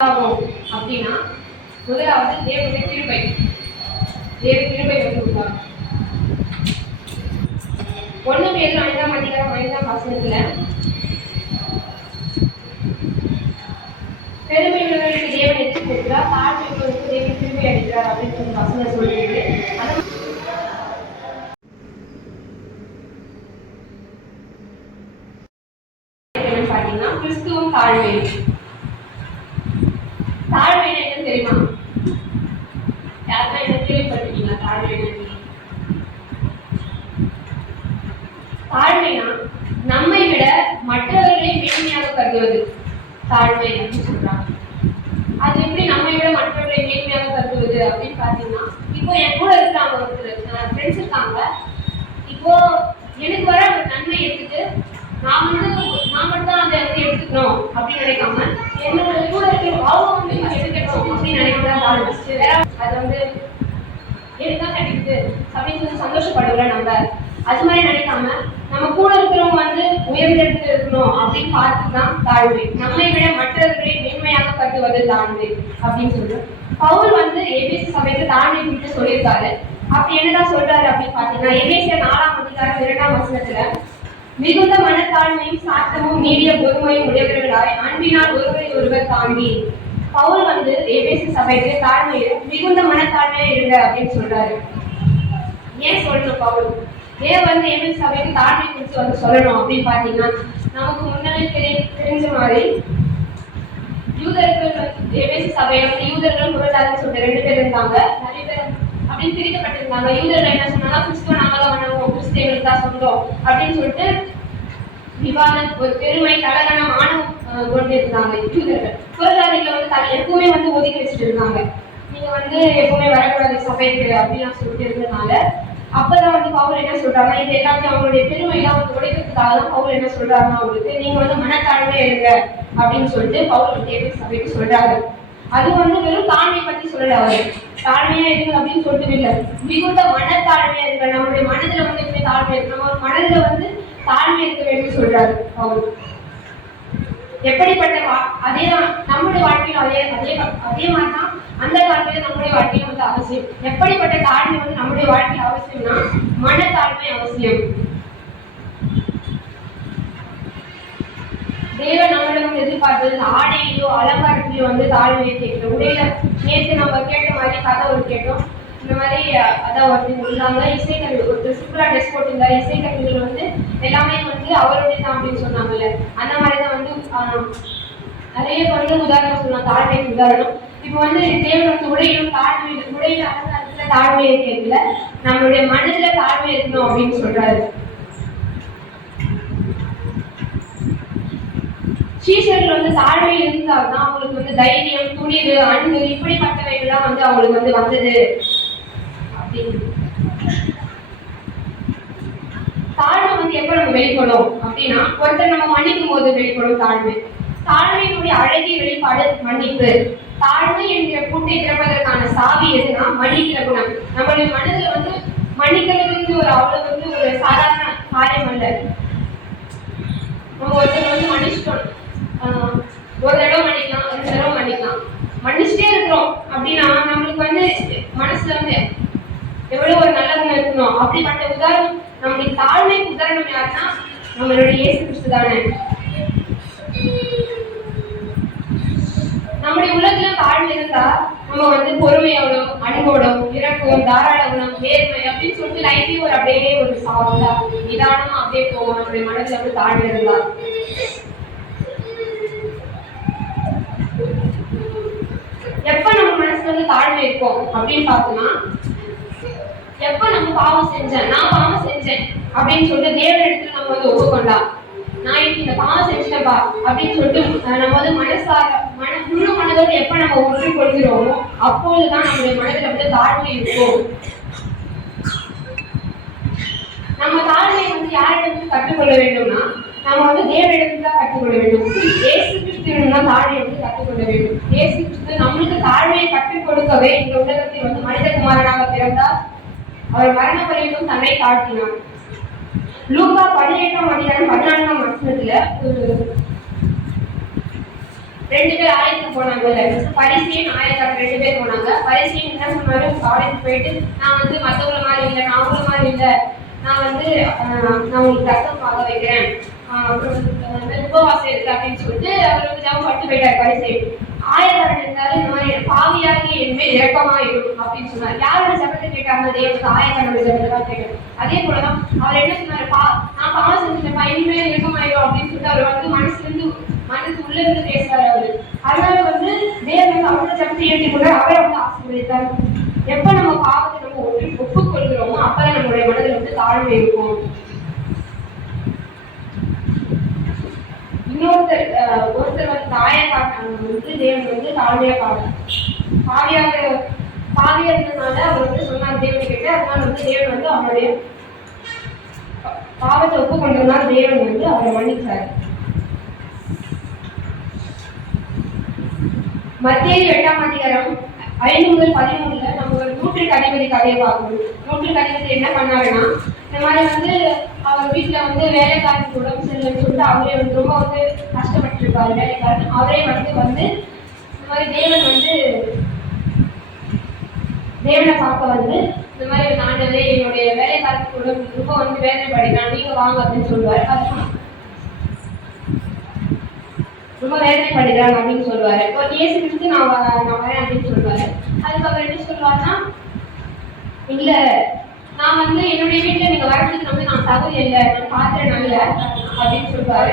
அப்படின்னா முதலாவது தேவனுடைய கிருபை வந்து கொடுப்பாங்க. 1 பேதுரு 5ஆம் அதிகாரம் 5ஆம் வசனத்துல பெருமை உள்ளவர்களுக்கு தேவன் எதிர்த்து கொடுக்கிறார், தாழ்மை உள்ளவர்களுக்கு தேவன் கிருபை அளிக்கிறார் அப்படின்னு சொல்லி வசனம் சொல்லியிருக்கு. பாத்தீங்கன்னா கிறிஸ்துவும் தாழ்மை என்ன தெரியுமா? யாருன்னா என்ன கேள்விப்பட்டிருக்கீங்களா? தாழ்மைனா நம்மை விட மற்றவர்களை மேன்மையாக கருதுவது தாழ்மை அப்படின்னு சொல்றாங்க. அது எப்படி நம்மை விட மற்றவர்களை மேன்மையாக கருதுவது அப்படின்னு பாத்தீங்கன்னா, இப்போ என் கூட இருக்காங்க ஒருத்தர் ஃப்ரெண்ட்ஸ் இருக்காங்க. இப்போ எனக்கு வர ஒரு நன்மை எடுத்துட்டு நான் மட்டும் தான் அதை வந்து எடுத்துக்கணும் அப்படின்னு நினைக்காம என்னோட கூட இருக்கிற அவங்க வந்து எடுத்துக்கணும் அப்படின்னு நினைக்கிறதா அதை வந்து எனக்குதான் கிடைக்குது அப்படின்னு சொல்லி சந்தோஷப்படுறோம். நம்ம அது மாதிரி நினைக்காம நம்ம கூட இருக்கிறவங்க வந்து உயர்ந்த இடத்துல இருக்கணும் அப்படின்னு பார்த்துதான் தாழ்மை. நம்மை விட மற்றவர்களை மேன்மையாக கருதுவது தாழ்மை அப்படின்னு சொல்றோம். பவுல் வந்து எபேசு சபைக்கு தாழ்மை குறித்து சொல்லியிருக்காரு. அப்படி என்னதான் சொல்றாரு அப்படின்னு பாத்தீங்கன்னா, எபேசியர் 4ஆம் அதிகாரம் 2ஆம் வசனத்துல மிகுந்த மனத்தாழ்மையும் சாத்தமும் நீடிய பொறுமையும் உடையவர்களாய் அன்பினால் ஒருவரை ஒருவர் தாண்டி. பவுல் வந்து எபேசு சபைக்கு தாழ்மையை மிகுந்த மனத்தாழ்மையா இருங்க அப்படின்னு சொல்றாரு. ஏன் சொல்லணும் பவுல்? ஏன் வந்து எபேசு சபைக்கு தாழ்மை குறித்து வந்து சொல்லணும் அப்படின்னு பாத்தீங்கன்னா, நமக்கு முன்னாடி தெரிஞ்ச மாதிரி யூதர்கள் எபேசு சபையில வந்து யூதர்கள் புரட்டாதுன்னு சொல்லிட்டு 2 பேர் இருந்தாங்க. நிறைய பேர் அப்படின்னு பிரிக்கப்பட்டிருந்தாங்க. யூதர்கள் என்ன சொன்னாங்க, கிறிஸ்துவ நாங்களாம் பண்ணுவோம், கிறிஸ்தவர்களுக்கு தான் சொந்தம் அப்படின்னு சொல்லிட்டு விவாதம், ஒரு பெருமை, கலகனம், ஆணவம் கொண்டு இருந்தாங்க யூதர்கள். புரட்டாதிகளை வந்து எப்பவுமே வந்து ஒதுக்கி வச்சுட்டு இருந்தாங்க. நீங்க வந்து எப்பவுமே வரக்கூடாது சபைக்கு அப்படின்னு சொல்லிட்டு இருந்ததுனால அப்பதான் வந்து பவுல் என்ன சொல்றாங்கன்னா, இது எல்லாத்தையும் அவங்களுடைய பெருமையெல்லாம் வந்து உடைக்கிறதுக்காக தான் பவுல் என்ன சொல்றாருன்னா, அவங்களுக்கு நீங்க வந்து மனத்தாழ்மையா இருங்க அப்படின்னு சொல்லிட்டு பவுல் வந்து எபேசு சபைக்கு சொல்றாரு. அது வந்து வெறும் தாழ்மையை பத்தி சொல்லல, அவரு தாழ்மையா இருக்கு அப்படின்னு சொல்லிட்டு இல்லை, மிகுந்த மனத்தாழ்மையா இருக்க, நம்மளுடைய மனதுல வந்து எப்படி தாழ்மை இருக்கு, நம்ம மனதுல வந்து தாழ்மை இருக்க வேண்டும் சொல்றாரு அவரு. எப்படிப்பட்ட அதேதான் நம்முடைய வாழ்க்கையில அதே மாதிரிதான் அந்த தாழ்மையில நம்முடைய வாழ்க்கையில வந்து அவசியம். எப்படிப்பட்ட தாழ்மை வந்து நம்முடைய வாழ்க்கையில அவசியம்னா மனத்தாழ்மை அவசியம். தேவன் நம்மளிடம் எதிர்பார்த்தது ஆடையிலோ அலங்காரத்திலோ வந்து தாழ்மையை கேட்கிறோம். உடையில நேற்று நம்ம கேட்ட மாதிரி கதை ஒரு கேட்டோம். இந்த மாதிரி அதான் ஒருத்தர் இருந்தாங்க, இசைக்கருவி ஒருத்தர் சூப்பரா ட்ரெஸ் போட்டிருந்தாரு. இசைக்கருவிகள் வந்து எல்லாமே வந்து அவருடைய தான் அப்படின்னு சொன்னாங்கல்ல, அந்த மாதிரிதான் வந்து நிறைய வந்து உதாரணம் சொல்லலாம், தாழ்மைக்கு உதாரணம். இப்போ வந்து தேவன் வந்து உடையிலும் அலங்காரத்துல தாழ்மையை கேட்கல, நம்மளுடைய மனதுல தாழ்மை இருக்கணும் அப்படின்னு சொல்றாரு. சீஷர்கள் வந்து தாழ்மை இருந்தால்தான் அவங்களுக்கு வந்து தைரியம், துணிவு, அன்பு இப்படிப்பட்டவைகள்லாம் வந்து அவங்களுக்கு வந்து வந்தது அப்படின்னு. தாழ்மை வந்து எப்ப நம்ம வெளிப்படும் அப்படின்னா, ஒருத்தர் நம்ம மன்னிக்கும் போது வெளிப்படும் தாழ்மை. தாழ்மையினுடைய அழகிய வெளிப்பாடு மன்னிப்பு. தாழ்மை என்கிற பூட்டை திறப்பதற்கான சாவி எதுனா மன்னிக்கிற குணம். நம்மளுடைய மனதுல வந்து மன்னிக்கிறதுக்கு ஒரு அவ்வளவு வந்து ஒரு சாதாரண காரியம் அல்ல. நம்ம ஒருத்தர் வந்து மன்னிச்சிட்டோம், ஒரு தடவை மன்னிக்கலாம், 2 தடவை மன்னிக்கலாம், மன்னிச்சுட்டே இருக்கிறோம் அப்படின்னா நம்மளுக்கு வந்து மனசுல வந்து எவ்வளவு ஒரு நல்ல குணம் இருக்கணும். அப்படிப்பட்ட உதாரணம், நம்மளுடைய தாழ்மைக்கு உதாரணம் யாருன்னா நம்மளுடைய இயேசு கிறிஸ்து தானே. நம்முடைய உலகத்துல தாழ்மை இருந்தா நம்ம வந்து பொறுமையோட, அன்போட, இறக்கம், தாராள குணம், நேர்மை அப்படின்னு சொல்லிட்டு லைஃபையும் ஒரு அப்படியே ஒரு சாஃப்டா நிதானமா அப்படியே போவோம். நம்முடைய மனசுல வந்து தாழ்மை இருந்தா எப்ப நம்ம மனசுல வந்து தாழ்மை இருக்கும் அப்படின்னு பார்த்தோம்னா, எப்ப நம்ம பாவம் செஞ்சேன், நான் பாவம் செஞ்சேன் அப்படின்னு சொல்லிட்டு தேவன் இடத்துல நம்ம வந்து ஒப்புக்கொண்டா, நான் இன்னைக்கு இந்த பாவம் செஞ்சேன்பா அப்படின்னு சொல்லிட்டு நம்ம வந்து முழு மனதோடு எப்ப நம்ம ஒற்றுக்கொள்கிறோமோ அப்போதுதான் நம்முடைய மனதில் வந்து தாழ்மை இருக்கும். நம்ம தாழ்மையை வந்து யாரிடத்துல கற்றுக்கொள்ள வேண்டும்னா, நம்ம வந்து தேவனிடத்துல தான் கற்றுக்கொள்ள வேண்டும். இயேசு கிறிஸ்துவிடம் தான் தாழ்மையை வந்து கற்றுக்கொள்ள வேண்டும். இயேசு கிறிஸ்து நம்மளுக்கு தாழ்மையை கற்றுக் கொடுக்கவே இந்த உலகத்தில் வந்து மனிதகுமாரனாக பிறந்தார். அவர் மரண பரியந்தம் தன்னை தாழ்த்தினார். லூக்கா 18ஆம் அதிகாரம் 14ஆம் வசனத்துல 2 பேர் ஆலயத்துக்கு போனாங்கல்ல, பரிசேயன் ஆயக்காரர் 2 பேர் போனாங்க. பரிசேயன் என்ன சொன்னாரு, காலேஜ் போயிட்டு நான் வந்து மத்தவங்கள மாதிரி இல்லை, நான் அவங்கள மாதிரி இல்லை, நான் வந்து நான் உங்களுக்கு ரத்தம் ஆக வைக்கிறேன், அப்புறம் உபவாசம் இருக்கு அப்படின்னு சொல்லிட்டு அவர் வந்து ஜாம பட்டு போயிட்டார் பரிசேயன். ஆயக்காரன் இருந்தாரு, இந்த மாதிரி பாவியாகி இனிமேல் இரக்கமாயிடும் அப்படின்னு சொன்னார். யாரோட ஜபத்தை கேட்டாங்க? தேவனுக்கு ஆயக்காரனோட ஜபத்தை தான் கேட்கணும். அதே போலதான் அவர் என்ன சொன்னாரு, நான் பாவம் செஞ்சுட்டேன்ப்பா, இனிமேல் இரக்கமாயிடும் அப்படின்னு சொல்லிட்டு அவர் வந்து மனசு உள்ள இருந்து பேசுறாரு அவரு. அதனால வந்து தேவன் அவரோட ஜபத்தை ஏற்றி கொண்டு அவரை வந்து ஆசீர்வதித்தார். எப்ப நம்ம பாவத்தை நம்ம ஒப்புக்கொள்கிறோமோ அப்பதான் நம்மளுடைய மனதில் வந்து தாழ்மை இருக்கும். ஒருத்தர் வந்து வந்து தேவன் வந்து தாழ்மையா பாவியா இருந்ததுனால அவர் வந்து சொன்னார் தேவன் கிட்ட. அதனால வந்து தேவன் வந்து அவருடைய பாவத்தை ஒப்புக்கொண்டதுனால தேவன் வந்து அவரை மன்னிச்சாரு. மத்தேயு 8ஆம் அதிகாரம் 5 முதல் 13 நம்ம ஒரு நூற்றுக்கு அதிபதி கதையை பார்க்கணும். நூற்றுக்கு அதிபதி என்ன பண்ணாருன்னா, இந்த மாதிரி வந்து அவர் வீட்டுல வந்து வேலைக்காரனுக்கு உடம்பு சரியில்லைன்னு சொல்லிட்டு அவரே வந்து ரொம்ப வந்து கஷ்டப்பட்டு இருக்காரு வேலைக்காரன். அவரே வந்து இந்த மாதிரி தேவனை பார்க்க வந்து இந்த மாதிரி நானே என்னுடைய வேலைக்காரனுக்கு உடம்பு ரொம்ப வந்து வேதனைப்படுகிறான், நீங்க வாங்க அப்படின்னு சொல்லுவாரு. அது ரொம்ப வேதனைப்படுகிறாங்க அப்படின்னு சொல்லுவாரு. இயேசு கிறிஸ்து நான் வரேன் அப்படின்னு சொல்லுவாரு. அதுக்கு அவர் என்ன சொல்லுவாருன்னா, இல்ல நான் வந்து என்னுடைய வீட்டுல நீங்க வரதுக்கு வந்து நான் தகுதி இல்லை, நான் பாத்திரம் நல்ல அப்படின்னு சொல்லுவாரு.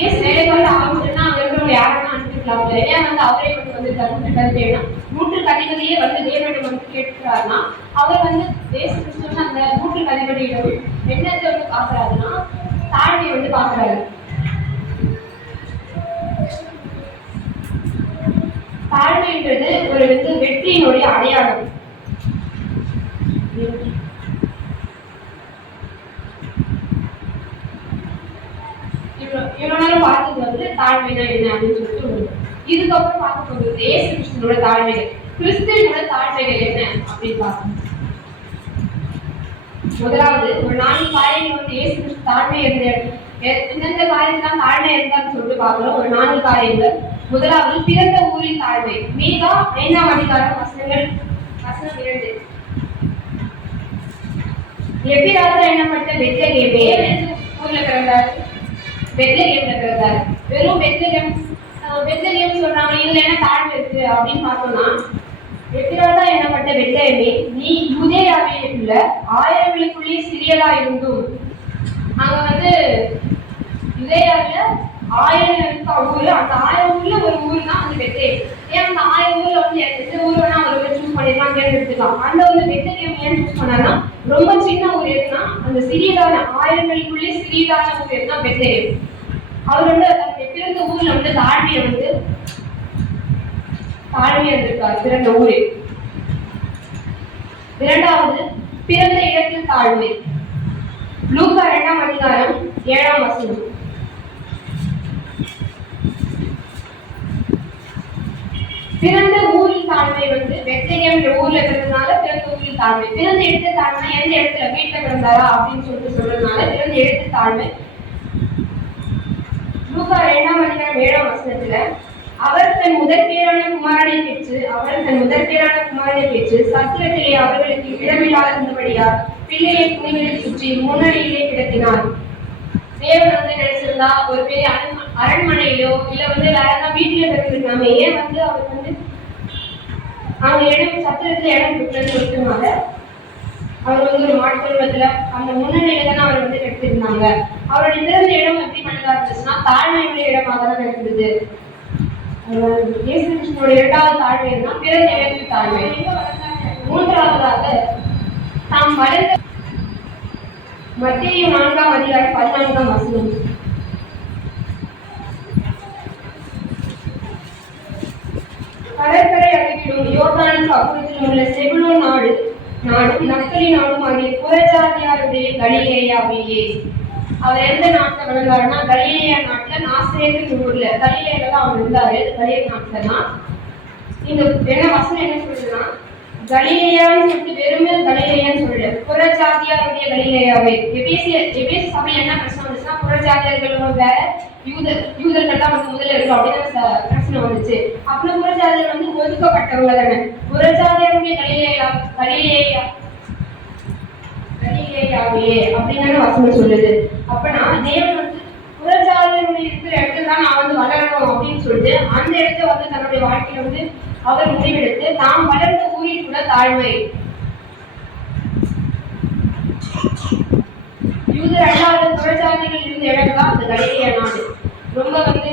இயேசு வேலைக்காரன் ஆரம்பிச்சுன்னா அங்க இருக்கிறவங்க யாருன்னா அனுப்பிக்கலாம். ஏன் வந்து அவரே வந்து தகுதினா நூற்றுக்கு அதிபதியே வந்து தேவனிடம் வந்து கேட்கிறாருன்னா, அவர் வந்து இயேசு கிறிஸ்து அந்த நூற்றுக்கு அதிபதியிடம் என்னத்தை வந்து பாக்குறாருன்னா தாழ்மையை வந்து பாக்குறாரு. தாழ்மைன்றது ஒரு வந்து வெற்றியினுடைய அடையாளம். இவ்வளவு நேரம் பார்த்தது வந்து தாழ்மைனா என்ன அப்படின்னு சொல்லிட்டு இதுக்கப்புறம் பார்க்க போகிறது இயேசு கிறிஸ்துவோட தாழ்மைகள். கிறிஸ்துவோட தாழ்மைகள் என்ன அப்படின்னு பார்க்கணும். முதலாவது ஒரு 4 காரியங்கள் வந்து இயேசு கிறிஸ்து தாழ்மை இருந்த எந்தெந்த காரியத்தான் தாழ்மை இருந்தான்னு சொல்லிட்டு பார்க்கிறோம். ஒரு 4 காரியங்கள். முதலாவது பிறந்த ஊரின் தாழ்மை. மீகா 5ஆம் அதிகாரம் வசனம் 2. எபிராசா என்னப்பட்ட பெத்லகேமே ஊர்ல பிறந்தார். பெத்லகேம்ல பிறந்தார். வெறும் பெத்லகேம் சொல்றாங்க, இதுல என்ன தாழ்மை இருக்கு அப்படின்னு பார்த்தோம்னா, எபிராசா என்னப்பட்ட பெத்லகேமே நீ யூதேயாவில் உள்ள 1000 சிறியதா இருந்தும், அங்க வந்து யூதேயாவில 1000 ஊரு, அந்த 1000 ஊர்ல ஒரு ஊர் தான் வந்து பெத்லகேம். ஏன் அந்த 1000 ஊர்ல வந்து எந்த ஊர் வேணா அவர் சூஸ் பண்ணிடலாம், தேர்ந்தெடுத்துக்கலாம். அந்த வந்து பெத்லகேம் ஏன் சூஸ் பண்ணாருன்னா, ரொம்ப சின்ன ஊர் எதுனா அந்த சிறியதான 1000 சிறியதான ஊர் எதுனா பெத்லகேம். அவர் வந்து தன்னுடைய பிறந்த ஊர்ல வந்து தாழ்மையை இருந்திருக்கார் பிறந்த ஊரில். இரண்டாவது பிறந்த இடத்தில் தாழ்மை. லூக்கா 2ஆம் அதிகாரம் 7ஆம் வசனம். பிறந்த ஊரில் தாழ்மை வந்து பெத்லகேம் ஊர்ல பிறந்ததுனால பிறந்த ஊரில் தாழ்மை. பிறந்த இடத்துல தாழ்மை எந்த இடத்துல வீட்டுல பிறந்தாரா அப்படின்னு சொல்றதுனால பிறந்த இடத்துல தாழ்மை. லூக்கா 2ஆம் அதிகாரம் 7ஆம் வசனத்துல அவர் தன் முதற்பேரான குமாரனை பெற்று சத்திரத்திலே அவர்களுக்கு இடமில்லாதபடியால் பிள்ளையை துணிகளில் சுற்றி முன்னணியிலே கிடத்தினார். தேவன் வந்து நினைச்சிருந்தா ஒரு பெரிய அரண்மனையிலோ இல்ல வந்து வேற ஏதாவது வீட்டுல பிறந்திருக்காம, ஏன் வந்து அவர் வந்து அங்க சத்திரத்துல இடம் விட்டுனால அவர் வந்து ஒரு மாட்டுவத்துல அந்த முன்னணியில தானே அவர் வந்து எடுத்திருந்தாங்க. அவருடைய பிறந்த இடம் எப்படி பண்ணதா இருந்துச்சுன்னா தாழ்மையுடைய இடமாக தான் இருந்தது. இயேசு கிறிஸ்துவோட 2வது தாழ்மை தான் பிறந்த இடத்தில் தாழ்மை. மூன்றாவதாக தாம் வளர்ந்த மத்தேயு 4ஆம் அதிகாரம் 14ஆம் வசனம். கடற்கரை அருகிலும் யோர்தானுக்கு அப்புறத்தில் உள்ள செபுலோன் நாடும் நப்தலி நாடும் ஆகிய புறஜாதியாருடைய கலிலேயாவிலே. அவர் எந்த நாட்டுல வளர்ந்தாருன்னா கலிலேயா நாட்டுல நாசரேத்து ஊர்ல. கலிலேயில தான் அவர் இருந்தாரு. கலிலேயா நாட்டுல தான் இந்த என்ன வசனம் என்ன சொல்றதுன்னா, கலிலேயான்னு சொல்லிட்டு வெறுமே கலிலேயான்னு சொல்லல, புறஜாதியாருடைய கலிலேயாவே. எபேசு சபையில என்ன பிரச்சனை வந்துச்சுன்னா புறஜாதியர்கள் வேற, யூதர்கள் தான் வந்து முதல்ல இருக்கும் அப்படின்னு பிரச்சனை வந்துச்சு. அப்புறம் புறஜாதியர்கள் வந்து ஒதுக்கப்பட்டவங்க தானே. புறஜாதியருடைய கலிலேயாவே அப்படின்னு வசனம் சொல்லுது. அப்பனா தேவன் வந்து புறஜாதியருடைய இருக்கிற இடத்துல தான் நான் வந்து வளரணும் அப்படின்னு சொல்லிட்டு அந்த இடத்த வந்து தன்னுடைய வாழ்க்கையில வந்து அவர் முடிவெடுத்து தாம் வளர்ந்த ஊரில் கூட தாழ்மை, யூதர் அல்லாத புறஜாதிகள் இருந்த இடம் தான் அந்த கலிலேயா நாடு. ரொம்ப வந்து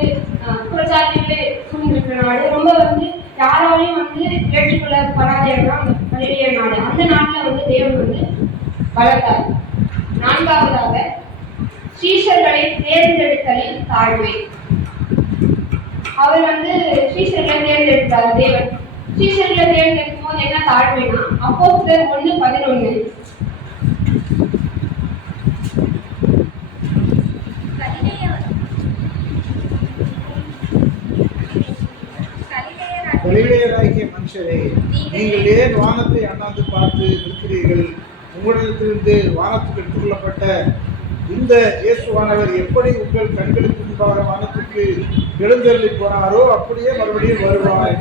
புறஜாதிகளே சூழ்ந்திருக்கிற நாடு, ரொம்ப வந்து யாராலையும் வந்து ஏற்றுக்கொள்ளப்படாத இடம் தான் அந்த கலிலேயா நாடு. அந்த நாட்டுல வந்து தேவன் வந்து வளர்த்தார். நான்காவதாக சீஷர்களை தேர்ந்தெடுத்தலில் தாழ்மை. அவர் வந்து சீஷர்களை தேர்ந்தெடுத்தார் தேவன். சீஷர்களை தேர்ந்தெடுக்கும் போது என்ன தாழ்மைனா, அப்போஸ்தலர் 1:11 கலிலேயராகிய மனுஷரே, நீங்கள் ஏன் வானத்தை அண்ணாந்து பார்த்து இருக்கிறீர்கள்? உங்களிடத்திலிருந்து வானத்துக்கு எடுத்துக்கொள்ளப்பட்ட இந்த இயேசுவானவர் எப்படி உங்கள் கண்களுக்கு முன்பாக வானத்துக்கு எழுந்தருளி போனாரோ அப்படியே மறுபடியும் வருவார்.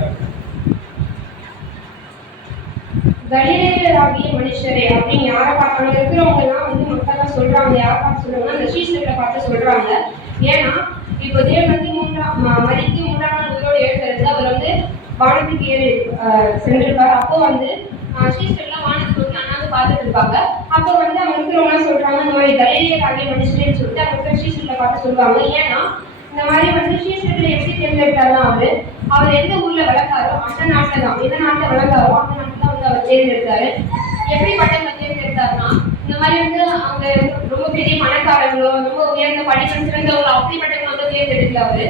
கலிலேயராகிய மனுஷரே அப்படின்னு யாரை பார்க்கணும் இருக்கிறவங்க எல்லாம் வந்து மக்கள் சொல்றாங்க. யாரை பார்த்து சொல்றாங்க? அந்த சீஷர்களை பார்த்து சொல்றாங்க. ஏன்னா இப்போ தேவன் வந்து மரித்து 3ஆம் நாள் உயிரோடு எழுந்திருந்து அவர் வந்து வானத்துக்கு ஏறி சென்றிருப்பார். அப்போ வந்து சீஷர்லாம் வானத்துக்கு வந்து அண்ணாந்து பார்த்துட்டு இருப்பாங்க. அப்போ வந்து அவங்க இருக்கிறவங்க சொல்றாங்க இந்த மாதிரி கலிலேயராகிய மனுஷரேன்னு சொல்லிட்டு அவங்க சீஷர்களை பார்த்து சொல்லுவாங்க. ஏன்னா இந்த மாதிரி வந்து சீஷர்களை எப்படி தேர்ந்தெடுத்தாருன்னா அவர் எந்த ஊர்ல வளர்ந்தாரோ அந்த நாட்டில் தான், எந்த நாட்டில் வளர்ந்தாரோ அந்த நாட்டில் தான் வந்து அவர் தேர்ந்தெடுத்தாரு. எப்படி பட்டங்களை தேர்ந்தெடுத்தாருன்னா, இந்த மாதிரி வந்து அவங்க ரொம்ப பெரிய பணக்காரங்களோ ரொம்ப உயர்ந்த படிப்பு சிறந்தவங்களோ அப்படிப்பட்டவங்க வந்து தேர்ந்தெடுக்கல அவரு.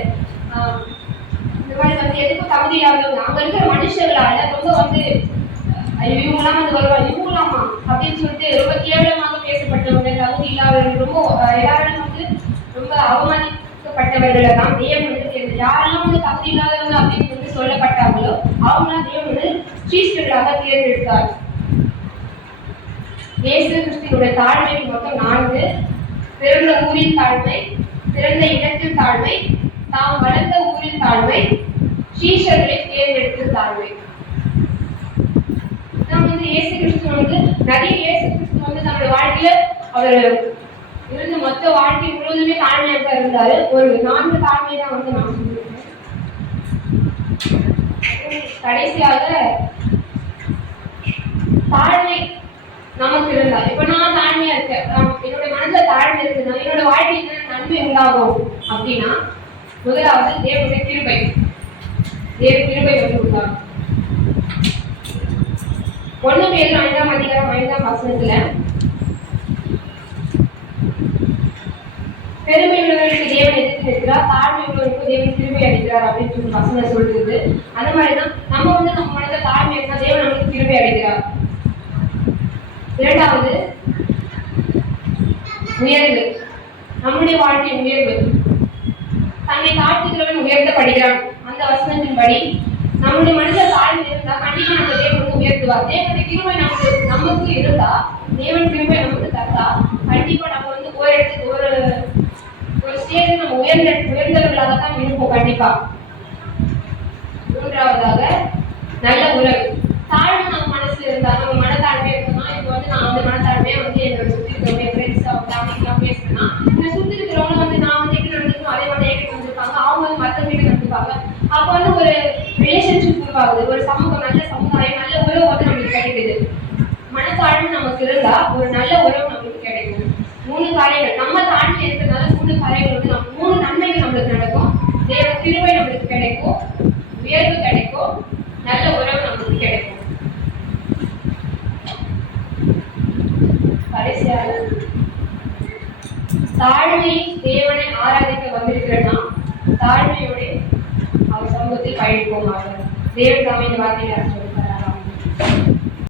இந்த மாதிரி வந்து எதுக்கும் தகுதி இல்லாதவங்க அங்க இருக்கிற மனுஷர்களால ரொம்ப வந்து இவங்களாம் வந்து வருவாங்க, இவங்களாமா அப்படின்னு சொல்லிட்டு ரொம்ப கேவலமாக பேசப்பட்டவங்க, தகுதி இல்லாதவங்க, ரொம்ப எல்லாரும் வந்து ரொம்ப அவமானிக்கப்பட்டவர்களை தான் தேவன் வந்து யாரெல்லாம் வந்து தகுதி இல்லாதவங்க அப்படின்னு வந்து சொல்லப்பட்டாங்களோ அவங்களாம் தேவன் வந்து சீஷர்களாக தேர்ந்தெடுத்தார். இயேசு கிறிஸ்துவினுடைய தாழ்மைக்கு மொத்தம் 4: பிறந்த ஊரின் தாழ்மை, பிறந்த இடத்தில் தாழ்மை, தாம் வளர்ந்த ஊரின் தாழ்மை, சீஷர்களை தேர்ந்தெடுத்த தாழ்மை. நம்ம வந்து இயேசு கிறிஸ்து வந்து இயேசு கிறிஸ்து வந்து நம்முடைய வாழ்க்கையில அவர் இருந்த மொத்த வாழ்க்கை முழுவதுமே தாழ்மையாக இருந்தாரு. ஒரு 4 தாழ்மையை தான் வந்து நான் சொல்லியிருக்கேன். கடைசியாக தாழ்மை நமக்கு இருந்தா, இப்ப நான் தாழ்மையா இருக்கேன், என்னோட மனசுல தாழ்மை இருக்குன்னா என்னோட வாழ்க்கையில நன்மை உண்டாகும் அப்படின்னா முதலாவது தேவனுடைய கிருபை வந்து உண்டாகும். 1 பேதுரு 5ஆம் அதிகாரம் 5ஆம் வசனத்துல பெருமை உள்ளவர்களுக்கு தேவன் எதிர்த்து நிற்கிறார், தாழ்மை உள்ளவர்களுக்கு தேவன் கிருபை அளிக்கிறார் அப்படின்னு சொல்லி வசனம் சொல்றது. அந்த மாதிரிதான் நம்ம வந்து நம்ம மனசுல தாழ்மை இருந்தா தேவன் நமக்கு கிருபை அளிக்கிறார். 2வது உயர்வு, நம்முடைய வாழ்க்கை உயர்வு. தன்னை தாழ்த்துகிறவன் உயர்த்தப்படுகிறான். அந்த வசனத்தின்படி நம்முடைய மனதில் தாழ்வு இருந்தா கண்டிப்பா நம்ம தேவன் வந்து உயர்த்துவார். தேவனுடைய கிருபை நமக்கு இருந்தா, தேவன் கிருபை நமக்கு தந்தா கண்டிப்பா நம்ம வந்து ஒரு இடத்துக்கு ஒரு ஸ்டேஜ் நம்ம உயர்ந்தவர்களாக தான் இருப்போம் கண்டிப்பா. 3வதாக நல்ல உறவு. தாழ்வு நம்ம மனசுல இருந்தா, நம்ம மனத்தாழ்மையா இருக்கணும்னா, இப்போ வந்து நான் வந்து மனத்தாழ்மையா வந்து என்னோட சுத்தி இருக்கிறவங்க ஃப்ரெண்ட்ஸ் ஃபேமிலிலாம் பேசுறேன்னா என்னை சுத்தி இருக்கிறவங்க வந்து நான் வந்து எப்படி நடந்துக்கணும் அதே மாதிரி என்கிட்ட வந்துருப்பாங்க, அவங்க வந்து மற்றவங்க நடந்துப்பாங்க. அப்போ வந்து ஒரு ரிலேஷன்ஷிப் உருவாகுது, ஒரு சமூகம், நல்ல சமுதாயம், நல்ல உறவு வந்து நம்மளுக்கு கிடைக்குது. மனத்தாழ்வு நமக்கு இருந்தா ஒரு நல்ல உறவு நம்மளுக்கு கிடைக்கும். 3 காரியங்கள் நம்ம தாழ்மை இருக்கிறதுனால 3 காரியங்கள் வந்து 3 நன்மைகள் நம்மளுக்கு நடக்கும். தேவ கிருபை நம்மளுக்கு கிடைக்கும், உயர்வு கிடைக்கும், நல்ல உறவு நம்மளுக்கு கிடைக்கும். கடைசியாக தாழ்மையை தேவனை ஆராதிக்க வந்திருக்கிறனா தாழ்மையோட அவர் சமூகத்தில் பயணிப்போமாக. தேவன் தாமே இந்த வார்த்தையை சொல்லித்தராராம்.